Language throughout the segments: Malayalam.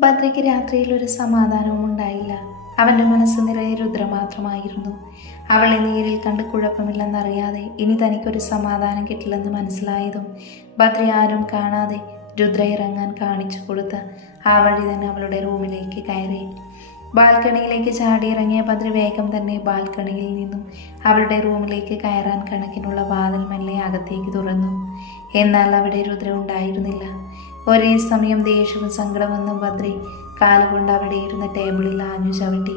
ഭദ്രയ്ക്ക് രാത്രിയിൽ ഒരു സമാധാനവും ഉണ്ടായില്ല. അവന്റെ മനസ്സ് നിറയെ രുദ്ര മാത്രമായിരുന്നു അവളെ നേരിൽ കണ്ട് കുഴപ്പമില്ലെന്നറിയാതെ ഇനി തനിക്കൊരു സമാധാനം കിട്ടില്ലെന്ന് മനസ്സിലായതും ഭദ്ര ആരും കാണാതെ രുദ്ര ഇറങ്ങാൻ കാണിച്ചു കൊടുത്ത് ആ വഴി തന്നെ അവളുടെ റൂമിലേക്ക് കയറി. ബാൽക്കണിയിലേക്ക് ചാടിയിറങ്ങിയ ഭദ്ര വേഗം തന്നെ ബാൽക്കണിയിൽ നിന്നും അവളുടെ റൂമിലേക്ക് കയറാൻ കണക്കിനുള്ള വാതിൽ മെല്ലെ അകത്തേക്ക് തുറന്നു. എന്നാൽ അവിടെ രുദ്ര ഉണ്ടായിരുന്നില്ല. ഒരേ സമയം ദേഷ്യവും സങ്കടമെന്നും ഭദ്രി കാലുകൊണ്ട് അവിടെ ഇരുന്ന ടേബിളിൽ ആഞ്ഞു ചവിട്ടി.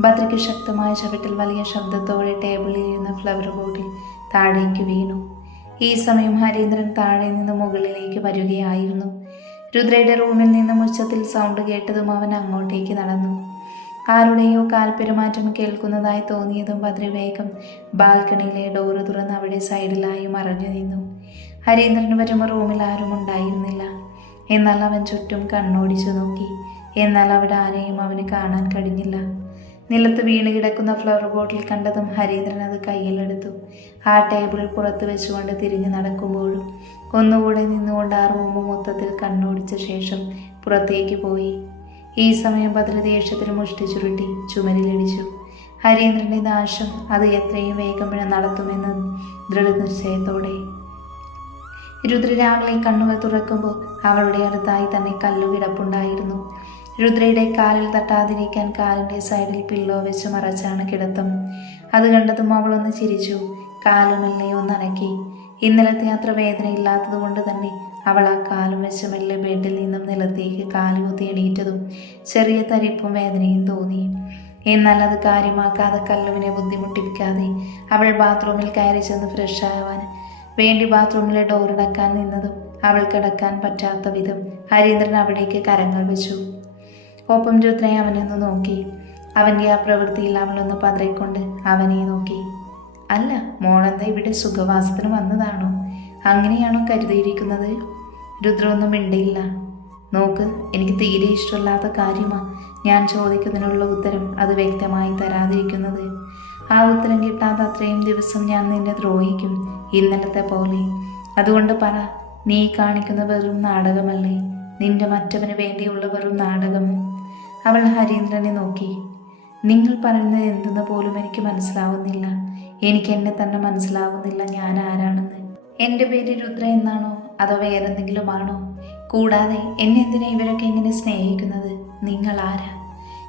ഭദ്രയ്ക്ക് ശക്തമായ ചവിട്ടിൽ വലിയ ശബ്ദത്തോടെ ടേബിളിൽ ഇരുന്ന ഫ്ലവർ ബോട്ടിൽ താഴേക്ക് വീണു. ഈ സമയം ഹരീന്ദ്രൻ താഴെ നിന്ന് മുകളിലേക്ക് വരികയായിരുന്നു. രുദ്രയുടെ റൂമിൽ നിന്ന് മുച്ചത്തിൽ സൗണ്ട് കേട്ടതും അവൻ അങ്ങോട്ടേക്ക് നടന്നു. ആരുടെയോ കാൽപ്പെരുമാറ്റം കേൾക്കുന്നതായി തോന്നിയതും ബദ്രി വേഗം ബാൽക്കണിയിലെ ഡോറ് തുറന്ന് അവിടെ സൈഡിലായി മറഞ്ഞു നിന്നു. ഹരീന്ദ്രൻ വരുമ്പോൾ റൂമിൽ ആരും ഉണ്ടായിരുന്നില്ല. എന്നാൽ അവൻ ചുറ്റും കണ്ണോടിച്ചു നോക്കി. എന്നാൽ അവിടെ ആരെയും അവന് കാണാൻ കഴിഞ്ഞില്ല. നിലത്ത് വീണ് കിടക്കുന്ന ഫ്ലവർ ബോട്ടിൽ കണ്ടതും ഹരീന്ദ്രൻ അത് കയ്യിലെടുത്തു ആ ടേബിൾ പുറത്ത് വെച്ചുകൊണ്ട് തിരിഞ്ഞു നടക്കുമ്പോഴും ഒന്നുകൂടെ നിന്നുകൊണ്ട് ആ റൂമ് മൊത്തത്തിൽ കണ്ണോടിച്ച ശേഷം പുറത്തേക്ക് പോയി. ഈ സമയം ബദൽ ദേഷ്യത്തിൽ മുഷ്ടി ചുരുട്ടി ചുമരിലടിച്ചു. ഹരീന്ദ്രന്റെ നാശം അത് എത്രയും വേഗം നടത്തുമെന്ന് ദൃഢനിശ്ചയത്തോടെ രുദ്ര രാവിലെ കണ്ണുകൾ തുറക്കുമ്പോൾ അവളുടെ അടുത്തായി തന്നെ കല്ലുകിടപ്പുണ്ടായിരുന്നു. രുദ്രയുടെ കാലിൽ തട്ടാതിരിക്കാൻ കാലിന്റെ സൈഡിൽ പില്ലോ വെച്ച് മറച്ചാണ് കിടത്തം. അത് കണ്ടതും അവളൊന്ന് ചിരിച്ചു. കാലുമെല്ലെ ഒന്നനക്കി ഇന്നലത്തെ അത്ര വേദനയില്ലാത്തത് കൊണ്ട് തന്നെ അവൾ ആ കാലും വെച്ച് മെല്ലെ ബെഡിൽ നിന്നും നിലത്തേക്ക് കാലുകുത്തി എണീറ്റതും ചെറിയ തരിപ്പും വേദനയും തോന്നി. എന്നാൽ അത് കാര്യമാക്കാതെ കല്ലുവിനെ ബുദ്ധിമുട്ടിപ്പിക്കാതെ അവൾ ബാത്റൂമിൽ കയറി ചെന്ന് ഫ്രഷ് ആവാൻ വേണ്ടി ബാത്റൂമിലെ ഡോറടക്കാൻ നിന്നതും അവൾ കിടക്കാൻ പറ്റാത്ത വിധം ഹരീന്ദ്രൻ അവിടേക്ക് കരങ്ങൾ വെച്ചു. ഒപ്പം രുദ്രയെ അവനൊന്ന് നോക്കി. അവന്റെ ആ പ്രവൃത്തിയിൽ അവളൊന്ന് പതറിക്കൊണ്ട് അവനെ നോക്കി. അല്ല മോളെന്താ ഇവിടെ സുഖവാസത്തിന് വന്നതാണോ? അങ്ങനെയാണോ കരുതിയിരിക്കുന്നത്? രുദ്രമൊന്നും മിണ്ടിയില്ല. നോക്ക് എനിക്ക് തീരെ ഇഷ്ടമില്ലാത്ത കാര്യമാണ് ഞാൻ ചോദിക്കുന്നതിനുള്ള ഉത്തരം അത് വ്യക്തമായി തരാതിരിക്കുന്നത്. ആ ഉത്തരം കിട്ടാതെ അത്രയും ദിവസം ഞാൻ നിന്നെ ദ്രോഹിക്കും ഇന്നലത്തെ പോലെ. അതുകൊണ്ട് പറ നീ കാണിക്കുന്ന വെറും നാടകമല്ലേ? നിന്റെ മറ്റവന് വേണ്ടിയുള്ള വെറും നാടകം. അവൾ ഹരീന്ദ്രനെ നോക്കി. നിങ്ങൾ പറയുന്നത് എന്തെന്ന് പോലും എനിക്ക് മനസ്സിലാവുന്നില്ല. എനിക്ക് എന്നെ തന്നെ മനസ്സിലാവുന്നില്ല ഞാൻ ആരാണെന്ന്. എന്റെ പേര് രുദ്ര എന്നാണോ? അതോ വേറെന്തെങ്കിലും ആണോ കൂടാതെ എന്നെ എന്തിനാ ഇവരൊക്കെ എങ്ങനെ സ്നേഹിക്കുന്നത്? നിങ്ങൾ ആരാ?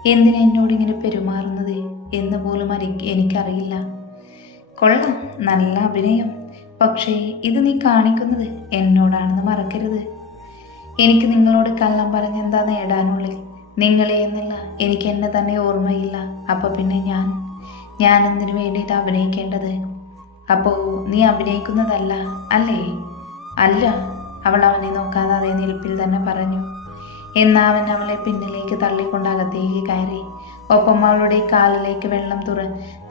എന്തിനാ എന്നോട് ഇങ്ങനെ പെരുമാറുന്നത് എന്ന് പോലും അരി എനിക്കറിയില്ല. കൊള്ളാം നല്ല അഭിനയം. പക്ഷേ ഇത് നീ കാണിക്കുന്നത് എന്നോടാണെന്ന് മറക്കരുത്. എനിക്ക് നിങ്ങളോട് കള്ളം പറഞ്ഞ് എന്താ നേടാനുള്ളിൽ? നിങ്ങളെ എന്നില്ല എനിക്ക് എന്നെ തന്നെ ഓർമ്മയില്ല. അപ്പോൾ പിന്നെ ഞാൻ? ഞാൻ എന്തിനു വേണ്ടിയിട്ട് അഭിനയിക്കേണ്ടത്? അപ്പോൾ നീ അഭിനയിക്കുന്നതല്ല അല്ലേ? അല്ല അവൾ അവനെ നോക്കാതെ അതേ നിൽപ്പിൽ തന്നെ പറഞ്ഞു. എന്നാ അവൻ അവളെ പിന്നിലേക്ക് തള്ളിക്കൊണ്ട് അകത്തേക്ക് കയറി. ഒപ്പം അവളുടെ കാലിലേക്ക് വെള്ളം തുറ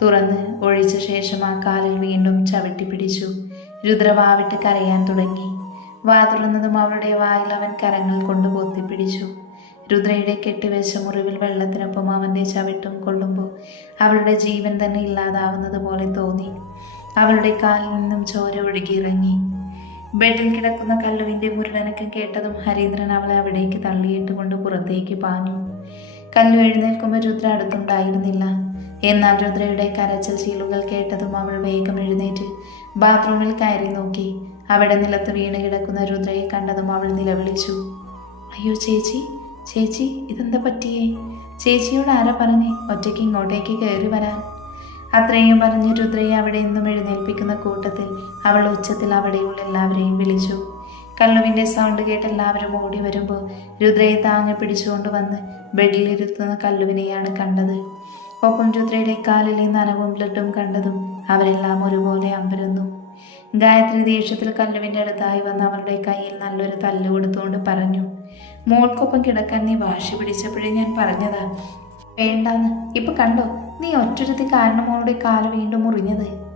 തുറന്ന് ഒഴിച്ച ശേഷം ആ കാലിൽ വീണ്ടും ചവിട്ടി പിടിച്ചു. രുദ്രവാവിട്ട് കരയാൻ തുടങ്ങി. വാ തുറന്നതും അവളുടെ വായിൽ അവൻ കരങ്ങൾ കൊണ്ട് പൊത്തിപ്പിടിച്ചു. രുദ്രയുടെ കെട്ടിവെച്ച മുറിവിൽ വെള്ളത്തിനൊപ്പം അവന്റെ ചവിട്ടും കൊള്ളുമ്പോൾ അവളുടെ ജീവൻ തന്നെ ഇല്ലാതാവുന്നത് പോലെ തോന്നി. അവളുടെ കാലിൽ നിന്നും ചോര ഒഴുകിയിറങ്ങി ബെഡിൽ കിടക്കുന്ന കല്ലുവിന്റെ മുരടനക്കം കേട്ടതും ഹരീന്ദ്രൻ അവളെ അവിടേക്ക് തള്ളിയിട്ട് കൊണ്ട് പുറത്തേക്ക് പാഞ്ഞു. കല്ലു എഴുന്നേൽക്കുമ്പോൾ രുദ്ര അടുത്തുണ്ടായിരുന്നില്ല. എന്നാൽ രുദ്രയുടെ കരച്ചൽ ശീലുകൾ കേട്ടതും അവൾ വേഗം എഴുന്നേറ്റ് ബാത്റൂമിൽ കയറി നോക്കി. അവിടെ നിലത്ത് വീണ് കിടക്കുന്ന രുദ്രയെ കണ്ടതും അവൾ നിലവിളിച്ചു. അയ്യോ ചേച്ചി ചേച്ചി ഇതെന്താ പറ്റിയേ? ചേച്ചിയോട് ആരാ പറഞ്ഞേ? ഒറ്റയ്ക്ക് ഇങ്ങോട്ടേക്ക് കയറി വരാൻ. അത്രയും പറഞ്ഞ് രുദ്രയെ അവിടെ നിന്നും എഴുന്നേൽപ്പിക്കുന്ന കൂട്ടത്തിൽ അവൾ ഉച്ചത്തിൽ അവിടെയുള്ള എല്ലാവരെയും വിളിച്ചു. കല്ലുവിന്റെ സൗണ്ട് കേട്ട് എല്ലാവരും ഓടി വരുമ്പോൾ രുദ്രയെ താങ്ങി പിടിച്ചുകൊണ്ട് വന്ന് ബെഡിലിരുത്തുന്ന കല്ലുവിനെയാണ് കണ്ടത്. ഒപ്പം രുദ്രയുടെ കാലിലെ നനവും ബ്ലഡും കണ്ടതും അവരെല്ലാം ഒരുപോലെ അമ്പരുന്നു. ഗായത്രി ദേഷ്യത്തിൽ കല്ലുവിന്റെ അടുത്തായി വന്ന് അവളുടെ കയ്യിൽ നല്ലൊരു തല്ല് കൊടുത്തുകൊണ്ട് പറഞ്ഞു മോൾക്കൊപ്പം കിടക്കാൻ നീ വാശി പിടിച്ചപ്പോഴേ ഞാൻ പറഞ്ഞതാ. വേണ്ടാന്ന്. ഇപ്പൊ കണ്ടോ? നീ ഒറ്റൊരുത്തി കാരണം മോളുടെ കാൽ വീണ്ടും മുറിഞ്ഞത്.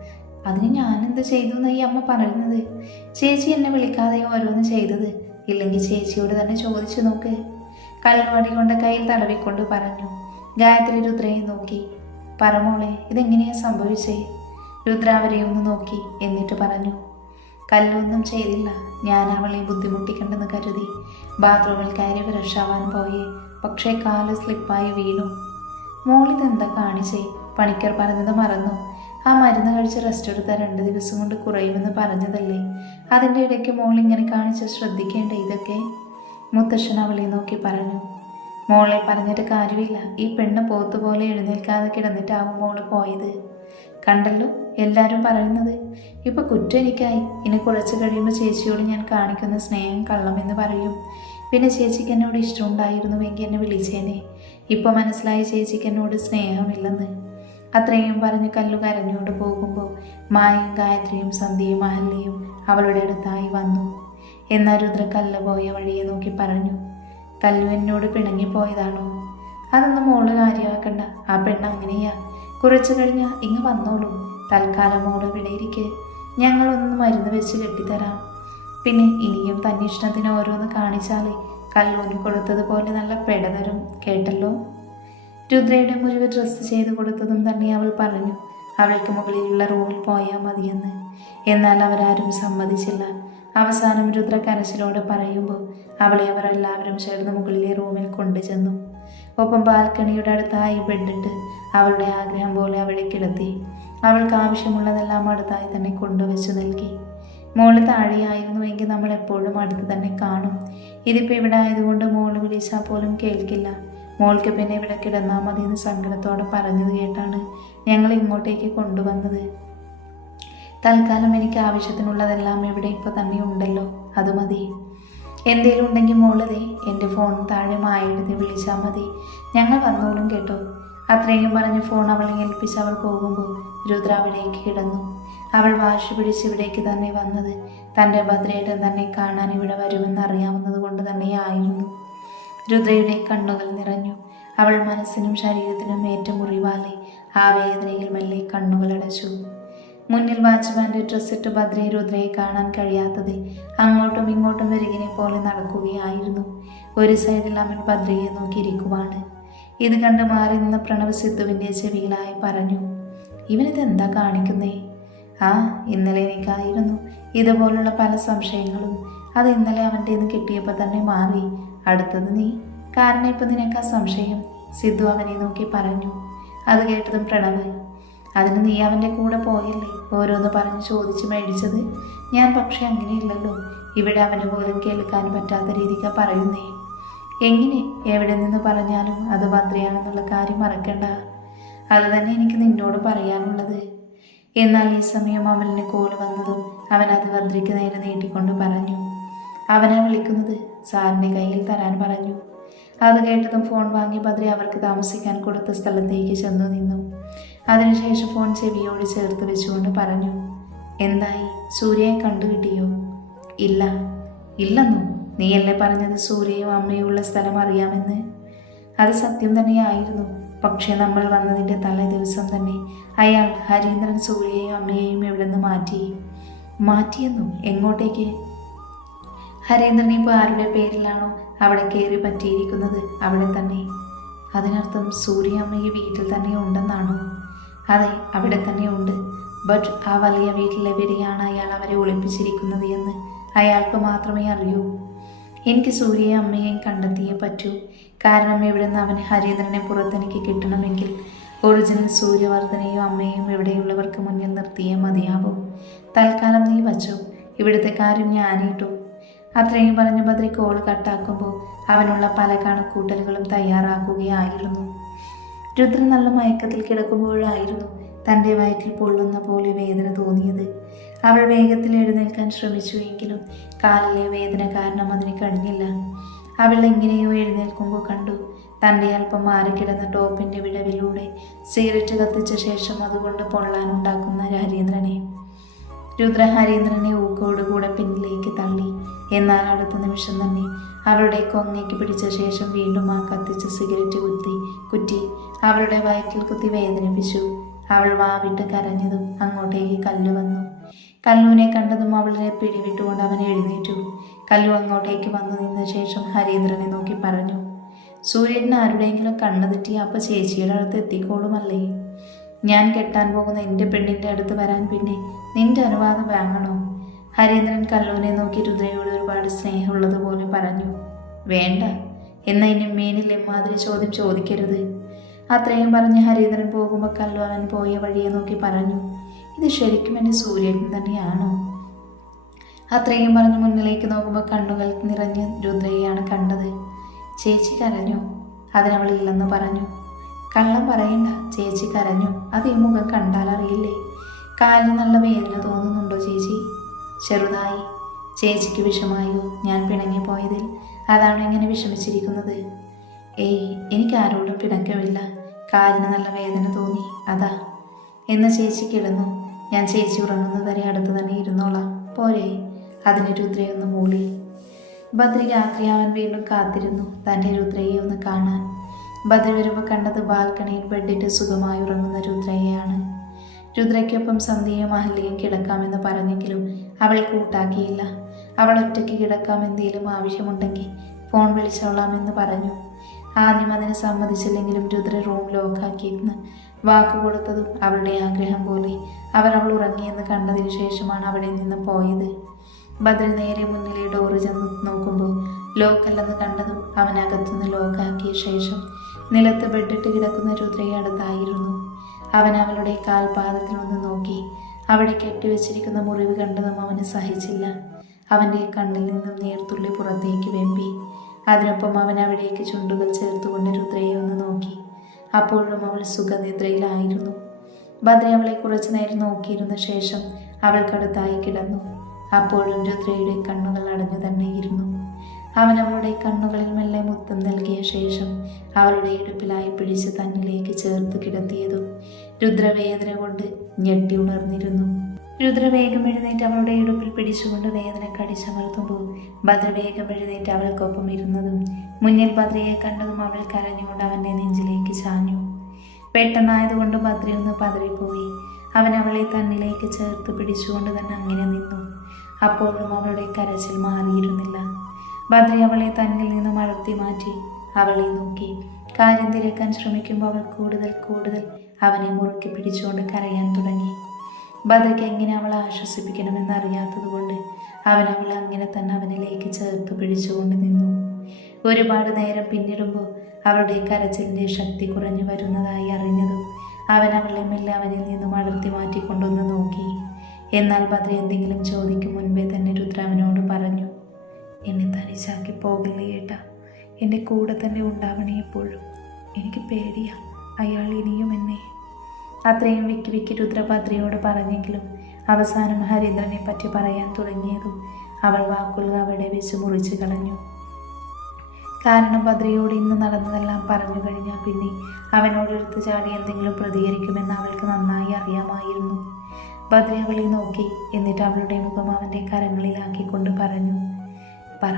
അതിന് ഞാനെന്ത് ചെയ്തു എന്ന് ഈ അമ്മ പറയുന്നത്? ചേച്ചി എന്നെ വിളിക്കാതെ ഓരോന്ന് ചെയ്തത്. ഇല്ലെങ്കിൽ ചേച്ചിയോട് തന്നെ ചോദിച്ചു നോക്ക്. കൽവാടി കൊണ്ട് കയ്യിൽ തടവിക്കൊണ്ട് പറഞ്ഞു. ഗായത്രി രുദ്രയെ നോക്കി. പറമോളെ ഇതെങ്ങനെയാ സംഭവിച്ചേ? രുദ്ര അവരെ ഒന്ന് നോക്കി എന്നിട്ട് പറഞ്ഞു. കല്ലൊന്നും ചെയ്തില്ല. ഞാൻ അവളെ ബുദ്ധിമുട്ടിക്കണ്ടെന്ന് കരുതി. ബാത്റൂമിൽ കയറി ഫ്രഷ് ആവാൻ പോയി. പക്ഷേ കാൽ സ്ലിപ്പായി വീണു. മോളിതെന്താ കാണിച്ചേ? പണിക്കർ പറഞ്ഞത് മറന്നു. ആ മരുന്ന് കഴിച്ച് റെസ്റ്റ് എടുത്താൽ രണ്ട് ദിവസം കൊണ്ട് കുറയുമെന്ന് പറഞ്ഞതല്ലേ? അതിന്റെ ഇടയ്ക്ക് മോൾ ഇങ്ങനെ കാണിച്ച് ശ്രദ്ധിക്കേണ്ട ഇതൊക്കെ? മുത്തശ്ശൻ അവളെ നോക്കി പറഞ്ഞു. മോളെ പറഞ്ഞിട്ട് കാര്യമില്ല. ഈ പെണ്ണ് പോത്തുപോലെ എഴുന്നേൽക്കാതെ കിടന്നിട്ടാവും മോൾ പോയത്. കണ്ടല്ലോ എല്ലാവരും പറയുന്നത്. ഇപ്പോൾ കുറ്റം എനിക്കായി. ഇനി കുറച്ച് കഴിയുമ്പോൾ ചേച്ചിയോട് ഞാൻ കാണിക്കുന്ന സ്നേഹം കള്ളമെന്ന് പറയും. പിന്നെ ചേച്ചിക്ക് എന്നോട് ഇഷ്ടമുണ്ടായിരുന്നുവെങ്കിൽ എന്നെ വിളിച്ചേനെ. ഇപ്പൊ മനസ്സിലായി ചേച്ചിക്ക് എന്നോട് സ്നേഹമില്ലെന്ന്. അത്രയും പറഞ്ഞ് കല്ലു കരഞ്ഞുകൊണ്ട് പോകുമ്പോൾ മായയും ഗായത്രിയും സന്ധ്യയും അഹല്യയും അവളുടെ അടുത്തായി വന്നു. എന്നാൽ രുദ്ര കല്ല് പോയ വഴിയെ നോക്കി പറഞ്ഞു കല്ലു എന്നോട് പിണങ്ങിപ്പോയതാണോ അതൊന്നും മോൾ കാര്യമാക്കണ്ട. ആ പെണ്ണ് അങ്ങനെയാ. കുറച്ചു കഴിഞ്ഞാൽ ഇങ്ങ് വന്നോളൂ. തൽക്കാലം മോൾ വിളയിരിക്ക് ഞങ്ങളൊന്ന് മരുന്ന് വെച്ച് കെട്ടിത്തരാം. പിന്നെ ഇനിയും തന്നിഷ്ടത്തിന് ഓരോന്ന് കാണിച്ചാലേ കല്ലൂന് കൊടുത്തതുപോലെ നല്ല പെടതരും കേട്ടല്ലോ? രുദ്രയുടെ മുറിവ് ഡ്രസ്സ് ചെയ്ത് കൊടുത്തതും തന്നെ അവൾ പറഞ്ഞു അവൾക്ക് മുകളിലുള്ള റൂമിൽ പോയാൽ മതിയെന്ന്. എന്നാൽ അവരാരും സമ്മതിച്ചില്ല. അവസാനം രുദ്ര കരച്ചിലോട് പറയുമ്പോൾ അവളെ അവർ എല്ലാവരും ചേർന്ന് മുകളിലെ റൂമിൽ കൊണ്ടുചെന്നു. ഒപ്പം ബാൽക്കണിയുടെ അടുത്തായി ബെഡിട്ട് അവളുടെ ആഗ്രഹം പോലെ അവളെ കിടത്തി. അവൾക്ക് ആവശ്യമുള്ളതെല്ലാം അടുത്തായി തന്നെ കൊണ്ടുവച്ചു നൽകി. മോൾ താഴെയായിരുന്നുവെങ്കിൽ നമ്മൾ എപ്പോഴും അടുത്ത് തന്നെ കാണും. ഇതിപ്പോൾ ഇവിടെ ആയതുകൊണ്ട് മോൾ വിളിച്ചാൽ പോലും കേൾക്കില്ല. മോൾക്ക് പിന്നെ ഇവിടെ കിടന്നാൽ മതി എന്ന് സങ്കടത്തോടെ പറഞ്ഞത് കേട്ടാണ് ഞങ്ങൾ ഇങ്ങോട്ടേക്ക് കൊണ്ടുവന്നത്. തൽക്കാലം എനിക്ക് ആവശ്യത്തിനുള്ളതെല്ലാം ഇവിടെ ഇപ്പോൾ തന്നെ ഉണ്ടല്ലോ അത് മതി. എന്തേലും ഉണ്ടെങ്കിൽ മോളതേ എന്റെ ഫോൺ താഴെ മായെടുത്ത് വിളിച്ചാൽ മതി. ഞങ്ങൾ വന്നോളും കേട്ടോ. അത്രയും പറഞ്ഞ് ഫോൺ അവളെ ഏൽപ്പിച്ച് അവൾ പോകുമ്പോൾ രുദ്ര അവിടേക്ക് കിടന്നു. അവൾ വാശി പിടിച്ച് ഇവിടേക്ക് തന്നെ വന്നത്. തന്റെ ഭദ്രയേട്ടൻ തന്നെ കാണാൻ ഇവിടെ വരുമെന്ന് അറിയാവുന്നത് കൊണ്ട് തന്നെയായിരുന്നു രുദ്രയുടെ കണ്ണുകൾ നിറഞ്ഞു. അവൾ മനസ്സിനും ശരീരത്തിനും ഏറ്റ മുറിവാലെ ആ വേദനയിൽ മെല്ലെ കണ്ണുകൾ അടച്ചു. മുന്നിൽ വാച്ച്മാന്റെ ഡ്രസ്സിട്ട് ഭദ്രയെ രുദ്രയെ കാണാൻ കഴിയാത്തതിൽ അങ്ങോട്ടും ഇങ്ങോട്ടും വരികിനെ പോലെ നടക്കുകയായിരുന്നു. ഒരു സൈഡിൽ അവൻ ഭദ്രയെ നോക്കിയിരിക്കുവാണ് ഇത് കണ്ട് മാറി നിന്ന പ്രണവ് സിദ്ധുവിന്റെ ചെവിയിലായി പറഞ്ഞു ഇവനിതെന്താ കാണിക്കുന്നേ? ആ ഇന്നലെ എനിക്കായിരുന്നു ഇതുപോലുള്ള പല സംശയങ്ങളും. അത് ഇന്നലെ അവന്റെ നിന്ന് കിട്ടിയപ്പോൾ തന്നെ മാറി. അടുത്തത് നീ. കാരണം ഇപ്പം നിനക്ക് ആ സംശയം. സിദ്ധു അവനെ നോക്കി പറഞ്ഞു. അത് കേട്ടതും പ്രണവ്. അതിന് നീ അവന്റെ കൂടെ പോയല്ലേ? ഓരോന്ന് പറഞ്ഞ് ചോദിച്ച് മേടിച്ചത്? ഞാൻ പക്ഷേ അങ്ങനെയില്ലല്ലോ. ഇവിടെ അവന് പോലും കേൾക്കാൻ പറ്റാത്ത രീതിക്ക് പറയുന്നേ. എങ്ങനെ? എവിടെ നിന്ന് പറഞ്ഞാലും അത് ഭദ്രയാണെന്നുള്ള കാര്യം മറക്കണ്ട. അത് തന്നെ എനിക്ക് നിന്നോട് പറയാനുള്ളത്. എന്നാൽ ഈ സമയം അമലിന് കോൾ വന്നതും അവൻ അത് ഭദ്രയ്ക്ക് നേരെ നീട്ടിക്കൊണ്ട് പറഞ്ഞു. അവനെ വിളിക്കുന്നത് സാറിന്റെ കയ്യിൽ തരാൻ പറഞ്ഞു. അത് കേട്ടതും ഫോൺ വാങ്ങി ഭദ്ര അവർക്ക് താമസിക്കാൻ കൊടുത്ത സ്ഥലത്തേക്ക് ചെന്നു നിന്നു. അതിനുശേഷം ഫോൺ ചെവിയോട് ചേർത്ത് വെച്ചുകൊണ്ട് പറഞ്ഞു എന്തായി? സൂര്യയെ കണ്ടു കിട്ടിയോ ഇല്ല. ഇല്ലെന്നോ? നീയല്ലേ പറഞ്ഞത് സൂര്യയും അമ്മയും ഉള്ള സ്ഥലം അറിയാമെന്ന്? അത് സത്യം തന്നെയായിരുന്നു. പക്ഷേ നമ്മൾ വന്നതിന്റെ തലേ ദിവസം തന്നെ അയാൾ ഹരീന്ദ്രൻ സൂര്യയെയും അമ്മയെയും ഇവിടെ നിന്ന് മാറ്റി. മാറ്റിയെന്നു? എങ്ങോട്ടേക്ക്? ഹരീന്ദ്രൻ ഇപ്പോൾ ആരുടെ പേരിലാണോ അവിടെ കയറി പറ്റിയിരിക്കുന്നത്? അവിടെ തന്നെ. അതിനർത്ഥം സൂര്യ അമ്മ വീട്ടിൽ തന്നെ ഉണ്ടെന്നാണോ? അതെ അവിടെ തന്നെ ഉണ്ട്. ബട്ട് ആ വലിയ വീട്ടിലെവിടെയാണ് അയാൾ അവരെ ഒളിപ്പിച്ചിരിക്കുന്നത് എന്ന് അയാൾക്ക് മാത്രമേ അറിയൂ. എനിക്ക് സൂര്യയെ അമ്മയെയും കണ്ടെത്തിയേ പറ്റൂ. കാരണം ഇവിടുന്ന് അവൻ ഹരീന്ദ്രനെ പുറത്തെനിക്ക് കിട്ടണമെങ്കിൽ ഒറിജിനൽ സൂര്യവർദ്ധനെയും അമ്മയെയും ഇവിടെയുള്ളവർക്ക് മുന്നിൽ നിർത്തിയേ മതിയാവൂ തൽക്കാലം നീ വച്ചോ. ഇവിടുത്തെ കാര്യം ഞാനിട്ടു അത്രയും പറഞ്ഞു ബദ്രി കോൾ കട്ടാക്കുമ്പോൾ അവനുള്ള പല കണക്കൂട്ടലുകളും തയ്യാറാക്കുകയായിരുന്നു. രുദ്രൻ നല്ല മയക്കത്തിൽ കിടക്കുമ്പോഴായിരുന്നു തന്റെ വയറ്റിൽ പൊള്ളുന്ന പോലെ വേദന തോന്നിയത്. അവൾ വേഗത്തിൽ എഴുന്നേൽക്കാൻ ശ്രമിച്ചു എങ്കിലും കാലിലെ വേദന കാരണം അതിന് കഴിഞ്ഞില്ല. അവൾ എങ്ങനെയോ എഴുന്നേൽക്കുമ്പോൾ കണ്ടു തന്റെ അല്പം മാറിക്കിടന്ന ടോപ്പിന്റെ വിടവിലൂടെ സിഗരറ്റ് കത്തിച്ച ശേഷം അതുകൊണ്ട് പൊള്ളാനുണ്ടാക്കുന്ന ഹരീന്ദ്രനെ രുദ്ര ഹരീന്ദ്രനെ ഊക്കോടുകൂടെ പിന്നിലേക്ക് തള്ളി. എന്നാൽ അടുത്ത നിമിഷം തന്നെ അവളുടെ കൊങ്ങയ്ക്ക് പിടിച്ച ശേഷം വീണ്ടും ആ കത്തിച്ച സിഗരറ്റ് കുത്തി കുറ്റി അവളുടെ വയറ്റിൽ കുത്തി വേദനിപ്പിച്ചു. അവൾ വാവിട്ട് കരഞ്ഞതും അങ്ങോട്ടേക്ക് കല്ല് വന്നു. കല്ലുവിനെ കണ്ടതും അവളെ പിടിവിട്ടുകൊണ്ട് അവൻ എഴുന്നേറ്റു. കല്ലു അങ്ങോട്ടേക്ക് വന്നു നിന്ന ശേഷം ഹരീന്ദ്രനെ നോക്കി പറഞ്ഞു സൂര്യന് ആരുടെയെങ്കിലും കണ്ണു തെറ്റി അപ്പൊ ചേച്ചിയുടെ അടുത്ത് എത്തിക്കോളുമല്ലേ? ഞാൻ കെട്ടാൻ പോകുന്ന എന്റെ പെണ്ണിന്റെ അടുത്ത് വരാൻ പിന്നെ നിന്റെ അനുവാദം വാങ്ങണോ? ഹരീന്ദ്രൻ കല്ലുവിനെ നോക്കി രുദ്രയോട് ഒരുപാട് സ്നേഹമുള്ളതുപോലെ പറഞ്ഞു വേണ്ട എന്നാ ഇനി മേനിൽ എമ്മാതിരി ചോദ്യം ചോദിക്കരുത്. അത്രയും പറഞ്ഞ് ഹരീന്ദ്രൻ പോകുമ്പോൾ കല്ലു അവൻ പോയ വഴിയെ നോക്കി പറഞ്ഞു ഇത് ശരിക്കും എന്റെ സൂര്യൻ തന്നെയാണോ? അത്രയും പറഞ്ഞ് മുന്നിലേക്ക് നോക്കുമ്പോൾ കണ്ണുകൾ നിറഞ്ഞ് രുദ്രയെയാണ് കണ്ടത്. ചേച്ചി കരഞ്ഞു. അതിനവളില്ലെന്ന് പറഞ്ഞു. കള്ളം പറയണ്ട ചേച്ചി കരഞ്ഞു. അത് ഈ മുഖം കണ്ടാൽ അറിയില്ലേ? കാലിന് നല്ല വേദന തോന്നുന്നുണ്ടോ ചേച്ചി? ചെറുതായി. ചേച്ചിക്ക് വിഷമായോ? ഞാൻ പിണങ്ങി പോയതിൽ അതാണ് ഇങ്ങനെ വിഷമിച്ചിരിക്കുന്നത്? ഏയ് എനിക്ക് ആരോടും പിണക്കമില്ല. കാലിന് നല്ല വേദന തോന്നി. അതാ. എന്ന ചേച്ചി കിടന്നു. ഞാൻ ചേച്ചി ഉറങ്ങുന്നത് വരെ അടുത്ത് തന്നെ ഇരുന്നോളാം. പോരെ. അതിന് രുദ്രയൊന്ന് മൂളി. ബദ്രി രാത്രി അവൻ വീണ്ടും കാത്തിരുന്നു. തന്റെ രുദ്രയെ ഒന്ന് കാണാൻ. ബദ്രി വരുമ്പോൾ കണ്ടത് ബാൽക്കണിയിൽ ബെഡിട്ട് സുഖമായി ഉറങ്ങുന്ന രുദ്രയെയാണ്. രുദ്രയ്ക്കൊപ്പം സന്ധ്യയും അഹല്യയും കിടക്കാമെന്ന് പറഞ്ഞെങ്കിലും അവൾ കൂട്ടാക്കിയില്ല. അവൾ ഒറ്റയ്ക്ക് കിടക്കാം എന്തെങ്കിലും ആവശ്യമുണ്ടെങ്കിൽ ഫോൺ വിളിച്ചോളാമെന്ന് പറഞ്ഞു. ആദ്യം അതിന് സമ്മതിച്ചില്ലെങ്കിലും രുദ്ര റൂം ലോക്കാക്കിയിരുന്ന് വാക്ക് കൊടുത്തതും അവളുടെ ആഗ്രഹം പോലെ. അവർ അവൾ ഉറങ്ങിയെന്ന് കണ്ടതിന് ശേഷമാണ് അവിടെ നിന്ന് പോയത്. ബദ്ര നേരെ മുന്നിലെ ഡോറ് ചെന്ന് നോക്കുമ്പോൾ ലോക്കല്ലെന്ന് കണ്ടതും അവനകത്തുനിന്ന് ലോക്കാക്കിയ ശേഷം നിലത്ത് ബെഡിട്ട് കിടക്കുന്ന രുദ്രയെ അടുത്തായിരുന്നു. അവൻ അവളുടെ കാൽപാദത്തിൽ ഒന്ന് നോക്കി. അവിടെ കെട്ടിവെച്ചിരിക്കുന്ന മുറിവ് കണ്ടതും അവന് സഹിച്ചില്ല. അവന്റെ കണ്ണിൽ നിന്നും നീർത്തുള്ളി പുറത്തേക്ക് വെമ്പി. അതിനൊപ്പം അവൻ അവിടേക്ക് ചുണ്ടുകൾ ചേർത്തുകൊണ്ട് രുദ്രയെ ഒന്ന് നോക്കി. അപ്പോഴും അവൾ സുഖനിദ്രയിലായിരുന്നു. ഭദ്ര അവളെ കുറച്ചു നേരം നോക്കിയിരുന്ന ശേഷം അവൾക്കടുത്തായി കിടന്നു. അപ്പോഴും രുദ്രയുടെ കണ്ണുകൾ അടഞ്ഞു തന്നെയിരുന്നു. അവൻ അവളുടെ കണ്ണുകളിൽ മെല്ലെ മുത്തം നൽകിയ ശേഷം അവളുടെ ഇടുപ്പിലായി പിടിച്ച് തന്നിലേക്ക് ചേർത്ത് കിടത്തിയതും രുദ്രവേദന കൊണ്ട് ഞെട്ടി ഉണർന്നിരുന്നു. രുദ്ര വേഗം എഴുന്നേറ്റ് അവളുടെ ഇടുപ്പിൽ പിടിച്ചുകൊണ്ട് വേദന കടിച്ചമർത്തുമ്പോൾ ഭദ്ര വേഗം എഴുന്നേറ്റ് അവൾക്കൊപ്പം ഇരുന്നതും മുന്നിൽ ഭദ്രയെ കണ്ടതും അവൾ കരഞ്ഞുകൊണ്ട് അവന്റെ നെഞ്ചിലേക്ക് ചാഞ്ഞു. പെട്ടെന്നായതുകൊണ്ട് ഭദ്രയൊന്ന് പതറിപ്പോയി. അവൻ അവളെ തന്നിലേക്ക് ചേർത്ത് പിടിച്ചുകൊണ്ട് തന്നെ അങ്ങനെ നിന്നു. അപ്പോഴും അവളുടെ കരച്ചിൽ മാറിയിരുന്നില്ല. ഭദ്ര അവളെ തന്നിൽ നിന്ന് അടർത്തി മാറ്റി അവളെ നോക്കി. കാര്യം തിരക്കാൻ ശ്രമിക്കുമ്പോൾ അവൾ കൂടുതൽ കൂടുതൽ അവനെ മുറുക്കി പിടിച്ചുകൊണ്ട് കരയാൻ തുടങ്ങി. ഭദ്രയ്ക്ക് എങ്ങനെ അവളെ ആശ്വസിപ്പിക്കണമെന്നറിയാത്തതുകൊണ്ട് അവൻ അവളെ അങ്ങനെ തന്നെ അവനിലേക്ക് ചേർത്ത് പിടിച്ചുകൊണ്ട് നിന്നു. ഒരുപാട് നേരം പിന്നിടുമ്പോൾ അവളുടെ കരച്ചിലിന്റെ ശക്തി കുറഞ്ഞു വരുന്നതായി അറിഞ്ഞതും അവൻ അവളെ മെല്ലെ അവനിൽ നിന്നും അടർത്തി മാറ്റിക്കൊണ്ടൊന്ന് നോക്കി. എന്നാൽ ഭദ്ര എന്തെങ്കിലും ചോദിക്കും മുൻപേ തന്നെ രുദ്ര അവനോട് പറഞ്ഞു എന്നെ തനിച്ചാക്കി പോകില്ലേ ഏട്ടാ. എന്റെ കൂടെ തന്നെ ഉണ്ടാവണേ എപ്പോഴും എനിക്ക് പേടിയാ. അയാൾ ഇനിയും എന്നെ അത്രയും വിക്കി വിക്കി രുദ്രഭദ്രയോട് പറഞ്ഞെങ്കിലും അവസാനം ഹരീന്ദ്രനെ പറ്റി പറയാൻ തുടങ്ങിയതും അവൾ വാക്കുകൾ അവിടെ വെച്ച് മുറിച്ചു കളഞ്ഞു. കാരണം ഭദ്രയോട് ഇന്ന് നടന്നതെല്ലാം പറഞ്ഞു കഴിഞ്ഞാൽ പിന്നെ അവനോട് എടുത്തു ചാടി എന്തെങ്കിലും പ്രതികരിക്കുമെന്ന് അവൾക്ക് നന്നായി അറിയാമായിരുന്നു. ഭദ്ര അവളെ നോക്കി എന്നിട്ട് അവളുടെ മുഖം അവന്റെ കരങ്ങളിലാക്കിക്കൊണ്ട് പറഞ്ഞു പറ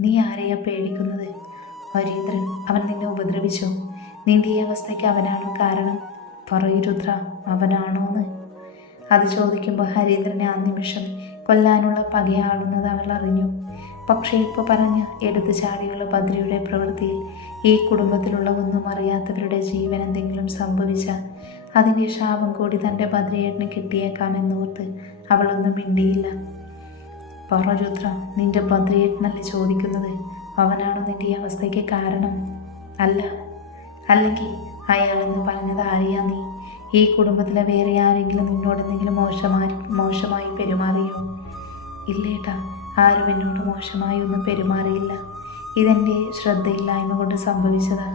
നീ ആരെയാ പേടിക്കുന്നത്? ഹരീന്ദ്രൻ അവൻ നിന്നെ ഉപദ്രവിച്ചോ? നിന്റെ ഈ അവസ്ഥയ്ക്ക് അവനാണോ കാരണം. പറയൂ രുദ്ര അവനാണോന്ന്. അത് ചോദിക്കുമ്പോൾ ഹരീന്ദ്രനെ ആ നിമിഷം കൊല്ലാനുള്ള പകയാളുന്നത് അവൾ അറിഞ്ഞു. പക്ഷേ ഇപ്പോൾ പറഞ്ഞ എടുത്തു ചാടിയുള്ള ഭദ്രയുടെ പ്രവൃത്തിയിൽ ഈ കുടുംബത്തിലുള്ള ഒന്നും അറിയാത്തവരുടെ ജീവൻ എന്തെങ്കിലും സംഭവിച്ചാൽ അതിന്റെ ശാപം കൂടി തന്റെ ഭദ്രയേട്ടന് കിട്ടിയേക്കാമെന്നോർത്ത് അവളൊന്നും മിണ്ടിയില്ല. പറ രുദ്ര നിന്റെ ഭദ്രയേട്ടനല്ലേ ചോദിക്കുന്നത്? അവനാണോ നിന്റെ ഈ അവസ്ഥയ്ക്ക് കാരണം? അല്ല. അല്ലെങ്കിൽ അയാളെന്ന് പറഞ്ഞത് ആരെയാ നീ? ഈ കുടുംബത്തിലെ വേറെ ആരെങ്കിലും നിന്നോട് എന്തെങ്കിലും മോശമായി മോശമായി പെരുമാറിയോ? ഇല്ലേട്ടാ ആരും എന്നോട് മോശമായി ഒന്നും പെരുമാറിയില്ല. ഇതെന്റെ ശ്രദ്ധയില്ലായ്മ കൊണ്ട് സംഭവിച്ചതാ.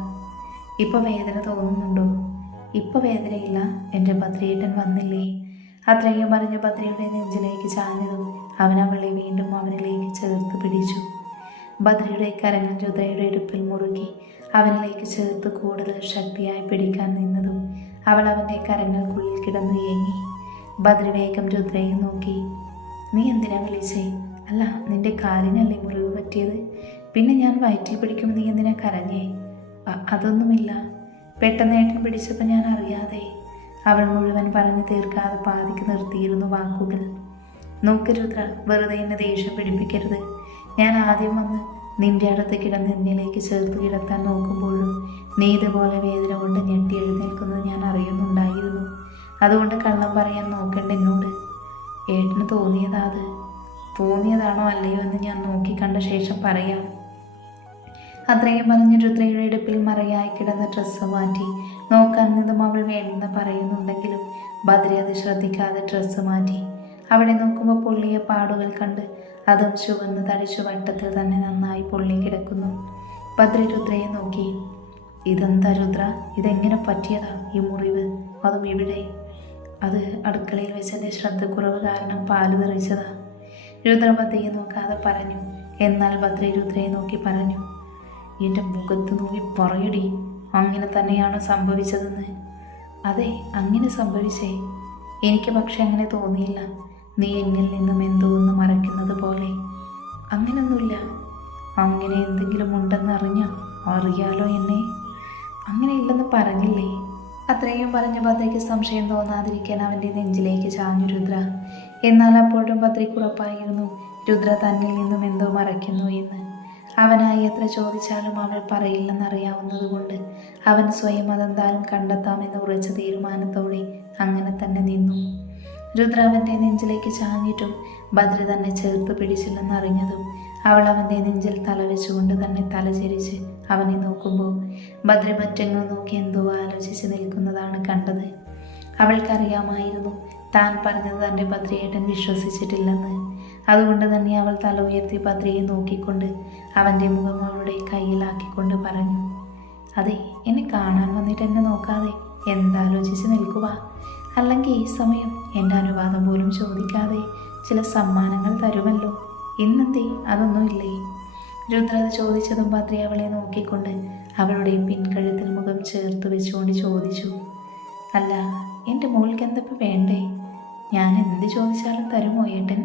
ഇപ്പോൾ വേദന തോന്നുന്നുണ്ടോ? ഇപ്പോൾ വേദനയില്ല. എന്റെ ഭദ്രയേട്ടൻ വന്നില്ലേ? അത്രയും പറഞ്ഞ് ഭദ്രയുടെ നെഞ്ചിലേക്ക് ചാഞ്ഞതും അവൻ അവളെ വീണ്ടും അവനിലേക്ക് ചേർത്ത് പിടിച്ചു. ഭദ്രയുടെ കരങ്ങൾ രുദ്രയുടെ ഇടുപ്പിൽ മുറുകി അവനിലേക്ക് ചേർത്ത് കൂടുതൽ ശക്തിയായി പിടിക്കാൻ നിന്നതും അവൾ അവന്റെ കരങ്ങൾക്കുള്ളിൽ കിടന്നു ഏങ്ങി. ഭദ്രവേഗം രുദ്രയെ നോക്കി. നീ എന്തിനാ വിളിച്ചേ? അല്ല നിന്റെ കാലിനല്ലേ മുറിവ് പറ്റിയത്? പിന്നെ ഞാൻ വയറ്റിൽ പിടിക്കുമ്പോൾ നീ എന്തിനാ കരഞ്ഞേ? അതൊന്നുമില്ല. പെട്ടെന്ന് ഏട്ടൻ പിടിച്ചപ്പോൾ ഞാൻ അറിയാതെ. അവൾ മുഴുവൻ പറഞ്ഞു തീർക്കാതെ പാതിക്ക് നിർത്തിയിരുന്നു വാക്കുകൾ. നോക്ക് രുദ്ര വെറുതെ എന്നെ ദേഷ്യം പിടിപ്പിക്കരുത്. ഞാൻ ആദ്യം വന്ന് നിന്റെ അടുത്ത് കിടന്ന് എന്നിലേക്ക് ചേർത്ത് കിടത്താൻ നോക്കുമ്പോഴും നീ ഇതുപോലെ വേദന കൊണ്ട് ഞെട്ടി എഴുന്നേൽക്കുന്നത് ഞാൻ അറിയുന്നുണ്ടായിരുന്നു. അതുകൊണ്ട് കള്ളം പറയാൻ നോക്കണ്ട എന്നോട്. ഏട്ടന് തോന്നിയതാ അത്. തോന്നിയതാണോ അല്ലയോ എന്ന് ഞാൻ നോക്കി കണ്ട ശേഷം പറയാം. അത്രയും പറഞ്ഞ് രുദ്രയുടെ ഇടുപ്പിൽ മറയായി കിടന്ന ഡ്രസ്സ് മാറ്റി നോക്കാൻ അവൾ വേണ്ടെന്ന് പറയുന്നുണ്ടെങ്കിലും ബദ്രി അത് ശ്രദ്ധിക്കാതെ ഡ്രസ്സ് മാറ്റി. അവിടെ നോക്കുമ്പോൾ പൊള്ളിയ പാടുകൾ കണ്ട് അതും ചുവന്ന് തടിച്ചു വട്ടത്തിൽ തന്നെ നന്നായി പൊള്ളി കിടക്കുന്നു. ഭദ്രരുദ്രയെ നോക്കി. ഇതെന്താ രുദ്ര? ഇതെങ്ങനെ പറ്റിയതാ ഈ മുറിവ്? അതും ഇവിടെ അത് അടുക്കളയിൽ വെച്ചതിന്റെ ശ്രദ്ധക്കുറവ് കാരണം പാൽ തെറിച്ചതാ. രുദ്ര ഭദ്രയെ നോക്കാതെ പറഞ്ഞു. എന്നാൽ ഭദ്രരുദ്രയെ നോക്കി പറഞ്ഞു. എന്റെ മുഖത്ത് നോക്കി പറയടി. അങ്ങനെ തന്നെയാണ് സംഭവിച്ചതെന്ന്? അതെ അങ്ങനെ സംഭവിച്ചേ. എനിക്ക് പക്ഷെ അങ്ങനെ തോന്നിയില്ല. നീ എന്നിൽ നിന്നും എന്തോ ഒന്ന് മറയ്ക്കുന്നത് പോലെ. അങ്ങനൊന്നുമില്ല. അങ്ങനെ എന്തെങ്കിലും ഉണ്ടെന്ന് അറിഞ്ഞ അറിയാലോ എന്നെ. അങ്ങനെ ഇല്ലെന്ന് പറഞ്ഞില്ലേ? അത്രയും പറഞ്ഞ ഭദ്രയ്ക്ക് സംശയം തോന്നാതിരിക്കാൻ അവന്റെ നെഞ്ചിലേക്ക് ചാഞ്ഞു രുദ്ര. എന്നാൽ അപ്പോഴും ഭദ്രയ്ക്ക് ഉറപ്പായിരുന്നു രുദ്ര തന്നിൽ നിന്നും എന്തോ മറയ്ക്കുന്നു എന്ന്. അവനായി എത്ര ചോദിച്ചാലും അവൾ പറയില്ലെന്നറിയാവുന്നതുകൊണ്ട് അവൻ സ്വയം അതെന്തായാലും കണ്ടെത്താമെന്ന് ഉറച്ച തീരുമാനത്തോടെ അങ്ങനെ തന്നെ നിന്നു. രുദ്ര അവന്റെ നെഞ്ചിലേക്ക് ചാഞ്ഞിട്ടും ഭദ്ര തന്നെ ചേർത്ത് പിടിച്ചില്ലെന്നറിഞ്ഞതും അവൾ അവന്റെ നെഞ്ചിൽ തല വെച്ചുകൊണ്ട് തന്നെ തലചരിച്ച് അവനെ നോക്കുമ്പോൾ ഭദ്ര മറ്റെങ്ങോ നോക്കി എന്തോ ആലോചിച്ച് നിൽക്കുന്നതാണ് കണ്ടത്. അവൾക്കറിയാമായിരുന്നു താൻ പറഞ്ഞത് തന്റെ ഭദ്രയേട്ടൻ വിശ്വസിച്ചിട്ടില്ലെന്ന്. അതുകൊണ്ട് തന്നെ അവൾ തല ഉയർത്തി ഭദ്രയെ നോക്കിക്കൊണ്ട് അവന്റെ മുഖം അവളുടെ കയ്യിലാക്കിക്കൊണ്ട് പറഞ്ഞു അതെ എന്നെ കാണാൻ വന്നിട്ട് എന്നെ നോക്കാതെ. എന്താലോചിച്ച് നിൽക്കുക അല്ലെങ്കിൽ ഈ സമയം എന്റെ അനുവാദം പോലും ചോദിക്കാതെ ചില സമ്മാനങ്ങൾ തരുമല്ലോ? ഇന്നെന്തേ അതൊന്നുമില്ലേ രുദ്ര അത് ചോദിച്ചതും ഭദ്രി അവളെ നോക്കിക്കൊണ്ട് അവളുടെ പിൻകഴുത്തിൽ മുഖം ചേർത്ത് വെച്ചുകൊണ്ട് ചോദിച്ചു. അല്ല എന്റെ മോൾക്ക് എന്തപ്പോൾ വേണ്ടേ? ഞാൻ എന്ത് ചോദിച്ചാലും തരുമോ ഏട്ടൻ?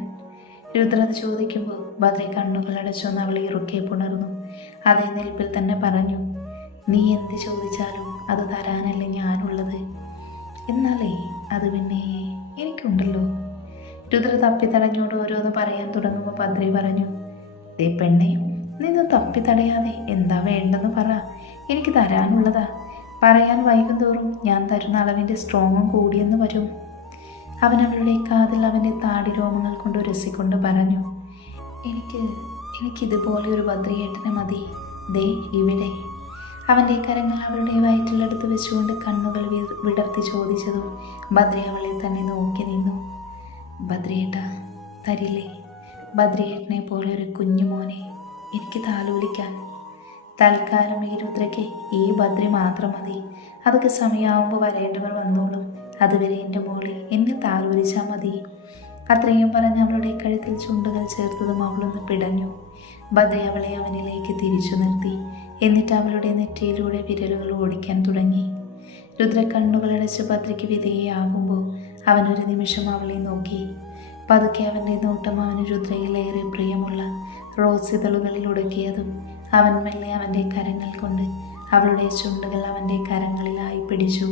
രുദ്ര അത് ചോദിക്കുമ്പോൾ ഭദ്രി കണ്ണുകൾ അടച്ചൊന്ന് അവളെ ഇറുക്കെ പുണർന്നു. അതേ നിൽപ്പിൽ തന്നെ പറഞ്ഞു നീ എന്ത് ചോദിച്ചാലും അത് തരാനല്ലേ ഞാനുള്ളത്? എന്നാലേ അത് പിന്നെ എനിക്കുണ്ടല്ലോ. രുദ്ര തപ്പി തടഞ്ഞോട് ഓരോന്ന് പറയാൻ തുടങ്ങുമ്പോൾ ഭദ്രി പറഞ്ഞു ദേ പെണ്ണെ നിന്ന് തപ്പി തടയാതെ എന്താ വേണ്ടെന്ന് പറ. എനിക്ക് തരാനുള്ളതാ. പറയാൻ വൈകും തോറും ഞാൻ തരുന്ന അളവിന്റെ സ്ട്രോങ്ങും കൂടിയെന്ന് വരും. അവൻ അവളുടെ കാതിൽ അവന്റെ താടി രോമങ്ങൾ കൊണ്ട് രസിക്കൊണ്ട് പറഞ്ഞു എനിക്ക് എനിക്കിതുപോലെ ഒരു ഭദ്രയേട്ടനെ മതി. ദേ ഇവിടെ. അവന്റെ കരങ്ങൾ അവളുടെ വയറ്റിലെടുത്ത് വെച്ചുകൊണ്ട് കണ്ണുകൾ വിടർത്തി ചോദിച്ചതും ബദ്രി അവളെ തന്നെ നോക്കി നിന്നു. ബദ്രിയേട്ട തരില്ലേ? ബദ്രിയേട്ടനെ പോലെ ഒരു കുഞ്ഞുമോനെ എനിക്ക് താലോലിക്കാൻ. തൽക്കാലം ഈ രുദ്രയ്ക്ക് ഈ ബദ്രി മാത്രം മതി. അതൊക്കെ സമയമാകുമ്പോൾ വരേണ്ടവർ വന്നോളും. അതുവരെ എന്റെ മോളി എന്നെ താലോലിച്ചാൽ മതി. അത്രയും പറഞ്ഞ് അവളുടെ കഴുത്തിൽ ചുണ്ടുകൾ ചേർത്തതും അവളൊന്ന് പിടഞ്ഞു. ബദ്രി അവളെ അവനിലേക്ക് തിരിച്ചു നിർത്തി. എന്നിട്ട് അവളുടെ നെറ്റിയിലൂടെ വിരലുകൾ ഓടിക്കാൻ തുടങ്ങി. രുദ്ര കണ്ണുകളടച്ച് പത്രിക്ക് വിധേയയാകുമ്പോൾ ഒരു നിമിഷം അവളെ നോക്കി. പതുക്കെ അവന്റെ നോട്ടം അവന് രുദ്രയിലേറെ പ്രിയമുള്ള റോസ് ഇതളുകളിൽ ഉടക്കിയതും അവൻ മെല്ലെ അവന്റെ കരങ്ങൾ കൊണ്ട് അവളുടെ ചുണ്ടുകൾ അവന്റെ കരങ്ങളിലായി പിടിച്ചു.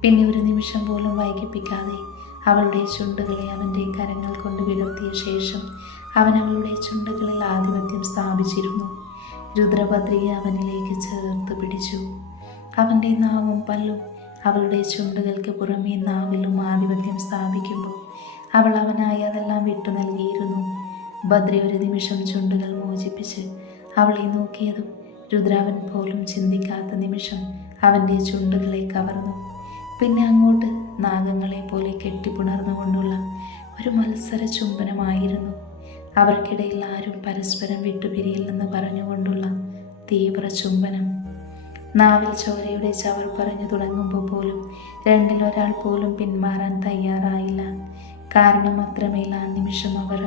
പിന്നെ ഒരു നിമിഷം പോലും വൈകിപ്പിക്കാതെ അവളുടെ ചുണ്ടുകളെ അവന്റെ കരങ്ങൾ കൊണ്ട് വിടർത്തിയ ശേഷം അവൻ അവളുടെ ചുണ്ടുകളിൽ ആധിപത്യം സ്ഥാപിച്ചിരുന്നു. രുദ്രഭദ്രയെ അവനിലേക്ക് ചേർത്ത് പിടിച്ചു. അവന്റെ നാവും പല്ലും അവളുടെ ചുണ്ടുകൾക്ക് പുറമേ നാവിലും ആധിപത്യം സ്ഥാപിക്കുമ്പോൾ അവൾ അവനായി അതെല്ലാം വിട്ടു നൽകിയിരുന്നു. ഭദ്ര ഒരു നിമിഷം ചുണ്ടുകൾ മോചിപ്പിച്ച് അവളെ നോക്കിയതും രുദ്രാവൻ പോലും ചിന്തിക്കാത്ത നിമിഷം അവന്റെ ചുണ്ടുകളെ കവർന്നു. പിന്നെ അങ്ങോട്ട് നാഗങ്ങളെ പോലെ കെട്ടിപ്പുണർന്നുകൊണ്ടുള്ള ഒരു മത്സര ചുംബനമായിരുന്നു. അവർക്കിടയിൽ ആരും പരസ്പരം വിട്ടുപിരിയില്ലെന്ന് പറഞ്ഞുകൊണ്ടുള്ള തീവ്ര ചുംബനം. നാവിൽ ചോരയുടെ ചവർ പറഞ്ഞു തുടങ്ങുമ്പോൾ പോലും രണ്ടിലൊരാൾ പോലും പിന്മാറാൻ തയ്യാറായില്ല. കാരണം അത്രമേൽ ആ നിമിഷം അവർ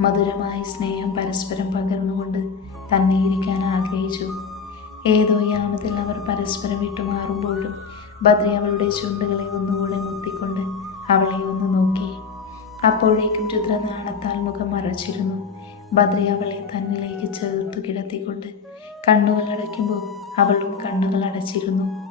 മധുരമായ സ്നേഹം പരസ്പരം പകർന്നുകൊണ്ട് തന്നെ ഇരിക്കാൻ ആഗ്രഹിച്ചു. ഏതോ യാമത്തിൽ അവർ പരസ്പരം വിട്ടുമാറുമ്പോഴും ബദ്രി അവളുടെ ചുണ്ടുകളെ ഒന്നുകൂടെ മുത്തിക്കൊണ്ട് അവളെ ഒന്ന് നോക്കി. അപ്പോഴേക്കും രുദ്ര നാണത്താൽ മുഖം മറച്ചിരുന്നു. ഭദ്ര അവളെ തന്നിലേക്ക് ചേർത്ത് കിടത്തിക്കൊണ്ട് കണ്ണുകൾ അടയ്ക്കുമ്പോൾ അവളും കണ്ണുകൾ അടച്ചിരുന്നു.